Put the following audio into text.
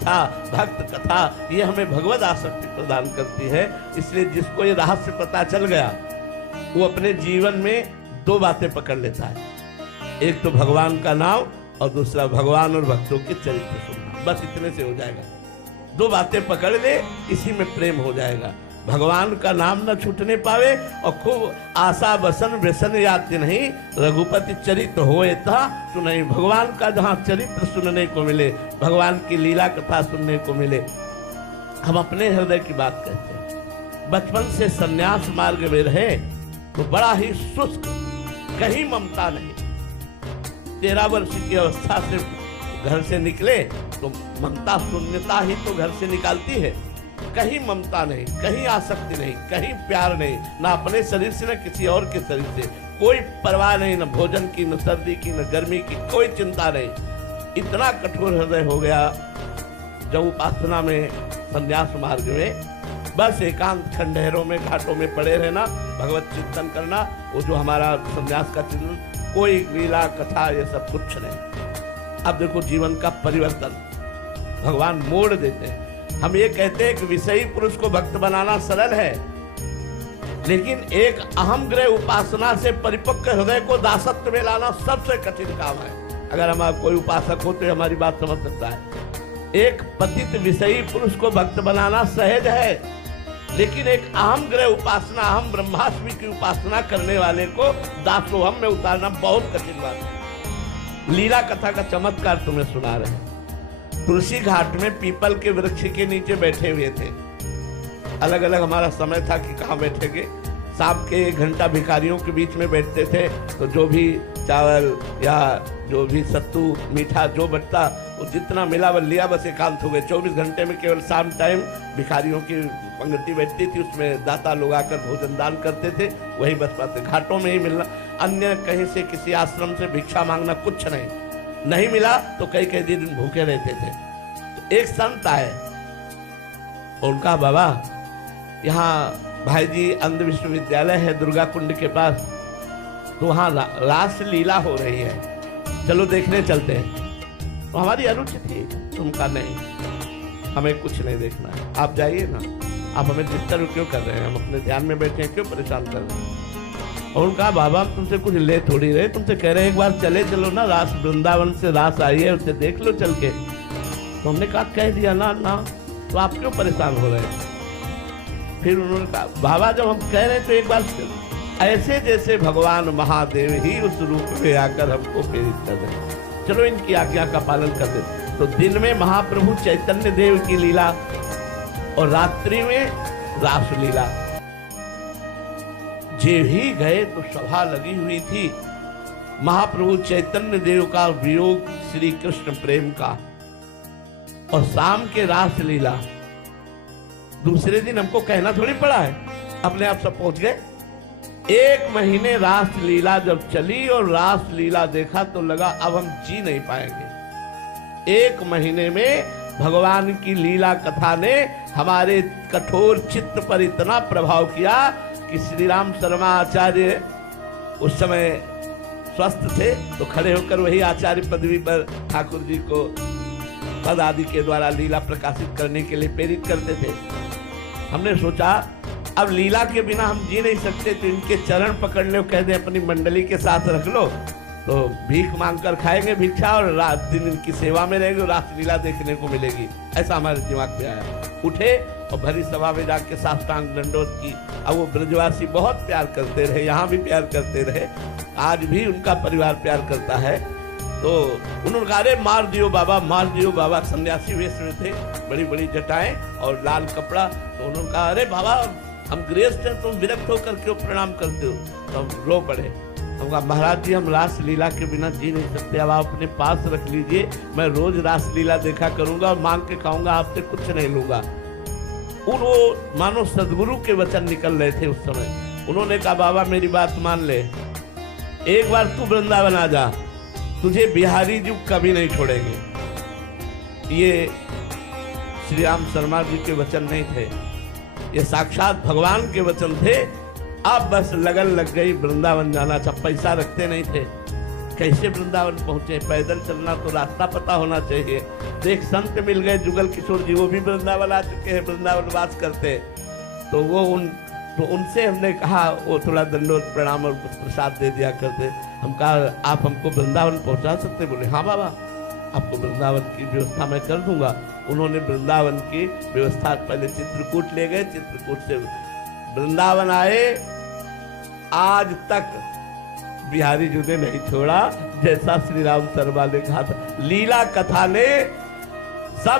कथा, भक्त कथा, ये हमें भगवद आसक्ति प्रदान करती है। इसलिए जिसको ये रहस्य पता चल गया वो अपने जीवन में दो बातें पकड़ लेता है, एक तो भगवान का नाम और दूसरा भगवान और भक्तों के चरित्र सुनना। बस इतने से हो जाएगा। दो बातें पकड़ ले, इसी में प्रेम हो जाएगा। भगवान का नाम न छूटने पावे और खूब आशा बसन व्यसन याद नहीं, रघुपति चरित्र होए था तो नहीं। भगवान का जहाँ चरित्र सुनने को मिले, भगवान की लीला कथा सुनने को मिले। हम अपने हृदय की बात कहते हैं। बचपन से सन्यास मार्ग में रहे तो बड़ा ही शुष्क, कहीं ममता नहीं। 13 वर्ष की अवस्था से घर से निकले तो ममता शून्यता ही तो घर से निकालती है। कहीं ममता नहीं, कहीं आसक्ति नहीं, कहीं प्यार नहीं, ना अपने शरीर से न किसी और के शरीर से। कोई परवाह नहीं, न भोजन की, न सर्दी की, न गर्मी की, कोई चिंता नहीं। इतना कठोर हृदय हो गया जब उपासना में, संन्यास मार्ग में बस एकांत खंडहरों में, घाटों में पड़े रहना, भगवत चिंतन करना, वो जो हमारा संन्यास का चिंतन, कोई लीला कथा ये सब कुछ नहीं। अब देखो जीवन का परिवर्तन भगवान मोड़ देते हैं। हम ये कहते हैं कि विषयी पुरुष को भक्त बनाना सरल है, लेकिन एक अहम ग्रह उपासना से परिपक्व हृदय को दासत्व में लाना सबसे कठिन काम है। अगर हमारा कोई उपासक हो तो हमारी बात समझ सकता है। एक पतित विषयी पुरुष को भक्त बनाना सहज है, लेकिन एक अहम ग्रह उपासना, अहम ब्रह्मास्मि की उपासना करने वाले को दासोहम में उतारना बहुत कठिन बात है। लीला कथा का चमत्कार तुम्हें सुना रहे हैं। तुलसी घाट में पीपल के वृक्ष के नीचे बैठे हुए थे। अलग अलग हमारा समय था कि कहाँ बैठेंगे। शाम के 1 घंटा भिखारियों के बीच में बैठते थे, तो जो भी चावल या जो भी सत्तू मीठा जो बचता वो जितना मिला वो लिया, बस एकांत हो गए। 24 घंटे में केवल शाम टाइम भिखारियों की पंक्ति बैठती थी, उसमें दाता लोग आकर भोजन दान करते थे, वही बच पाते। घाटों में ही मिलना, अन्य कहीं से किसी आश्रम से भिक्षा मांगना कुछ नहीं मिला तो कई दिन भूखे रहते थे। तो एक संत आए, उनका बाबा यहाँ भाई जी अंध विश्वविद्यालय है दुर्गा कुंड के पास, तो वहाँ रास लीला हो रही है, चलो देखने चलते हैं। तो हमारी अरुचि थी, तुमका नहीं, हमें कुछ नहीं देखना है, आप जाइए ना, आप हमें डिस्टर्ब क्यों कर रहे हैं, हम अपने ध्यान में बैठे हैं, क्यों परेशान कर रहे हैं। और उनका बाबा तुमसे कुछ ले थोड़ी रहे, तुमसे कह रहे हैं एक बार चलो ना, रास वृंदावन से रास आई है, उसे देख लो चल के। तो हमने कहा कह दिया ना, तो आप क्यों परेशान हो रहे हैं। फिर उन्होंने कहा बाबा जब हम कह रहे हैं तो एक बार ऐसे जैसे भगवान महादेव ही उस रूप में आकर हमको प्रेरित कर रहे हैं, चलो इनकी आज्ञा का पालन कर दे। तो दिन में महाप्रभु चैतन्य देव की लीला और रात्रि में रास लीला। जे ही गए तो सभा लगी हुई थी। महाप्रभु चैतन्य देव का वियोग श्री कृष्ण प्रेम का, और शाम के रास लीला। दूसरे दिन हमको कहना थोड़ी पड़ा है, अपने आप सब पहुंच गए। 1 महीने रास लीला जब चली और रास लीला देखा तो लगा अब हम जी नहीं पाएंगे। 1 महीने में भगवान की लीला कथा ने हमारे कठोर चित्त पर इतना प्रभाव किया कि श्री राम शर्मा आचार्य उस समय स्वस्थ थे, तो खड़े होकर वही आचार्य पदवी पर ठाकुर जी को पद आदि के द्वारा लीला प्रकाशित करने के लिए प्रेरित करते थे। हमने सोचा अब लीला के बिना हम जी नहीं सकते, तो इनके चरण पकड़ लो, कह दें अपनी मंडली के साथ रख लो, तो भीख मांगकर खाएंगे भिक्षा और रात दिन इनकी सेवा में रहेंगे, रास लीला देखने को मिलेगी। ऐसा हमारे दिमाग में आया। उठे और भरी सभा में जाके साष्टांग दंडोत की। अब वो ब्रजवासी बहुत प्यार करते रहे, यहाँ भी प्यार करते रहे, आज भी उनका परिवार प्यार करता है। तो उन्होंने कहा अरे मार दियो बाबा, मार दियो बाबा। सन्यासी वेश में थे, बड़ी बड़ी जटाएं और लाल कपड़ा। तो उन्होंने कहा अरे बाबा हम गृहस्थ हैं, तुम विरक्त होकर क्यों प्रणाम करते हो। तो हम रो पड़े। हम कहा महाराज जी हम रास लीला के बिना जी नहीं सकते, अब आप अपने पास रख लीजिए, मैं रोज रास लीला देखा करूंगा और मांग के खाऊंगा, आपसे कुछ नहीं लूंगा। वो मानो सदगुरु के वचन निकल रहे थे उस समय। उन्होंने कहा बाबा मेरी बात मान ले, एक बार तू वृंदावन आ जा, तुझे बिहारी जी कभी नहीं छोड़ेंगे। ये श्री राम शर्मा जी के वचन नहीं थे, ये साक्षात भगवान के वचन थे। अब बस लगन लग गई, वृंदावन जाना था। पैसा रखते नहीं थे, कैसे वृंदावन पहुंचे? पैदल चलना तो रास्ता पता होना चाहिए। तो एक संत मिल गए जुगल किशोर जी, वो भी वृंदावन आ चुके हैं, वृंदावन वास करते। तो उनसे हमने कहा, वो थोड़ा दंडोत प्रणाम और प्रसाद दे दिया करते। हम कहा आप हमको वृंदावन पहुंचा सकते? बोले हाँ बाबा, आपको वृंदावन की व्यवस्था मैं कर दूंगा। उन्होंने वृंदावन की व्यवस्था, पहले चित्रकूट ले गए, चित्रकूट से वृंदावन आए। आज तक बिहारी जी ने नहीं छोड़ा, जैसा श्री राम शर्मा ने कहा था, लीला कथा ने सब